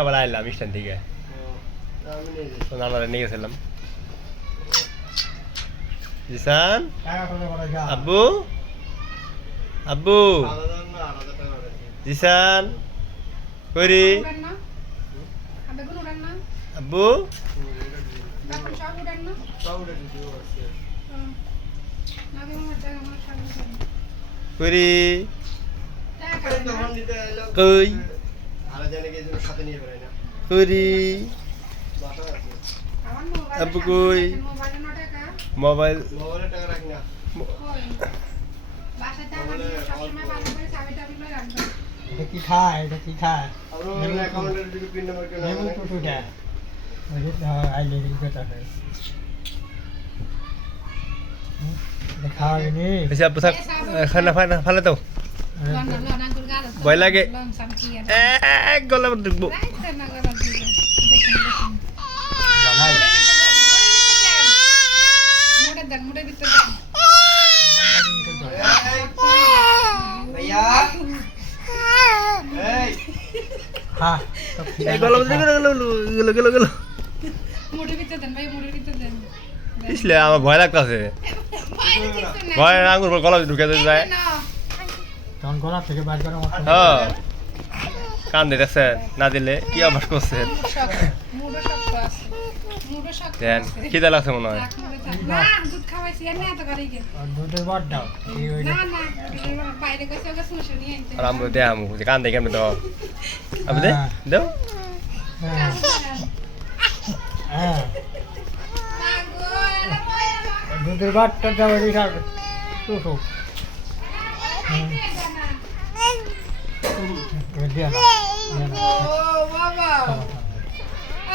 আবার আইলাম স্ট্যান্ড থেকে আমরা নিয়ে গেছিলাম জিসান আব্বু আব্বু জিসান করি আব্বু করি কই করি আব্বু কই মোবাইল কি খায় এটা কি খায় খানা ফালে তো ভয় লাগে গলা ঢুকবো আমার ভয় লাগতেছে ভয় আঙুর গলা ঢুকে যায় হ্যাঁ কান দিতেছে না দিলে কি আবার করছে খিদে লাগছে মনে হয় আর আমরা দেখাম কান দেখে কেমন দাও আপনি দেও দুধের বাটটা যাবে দিয়া না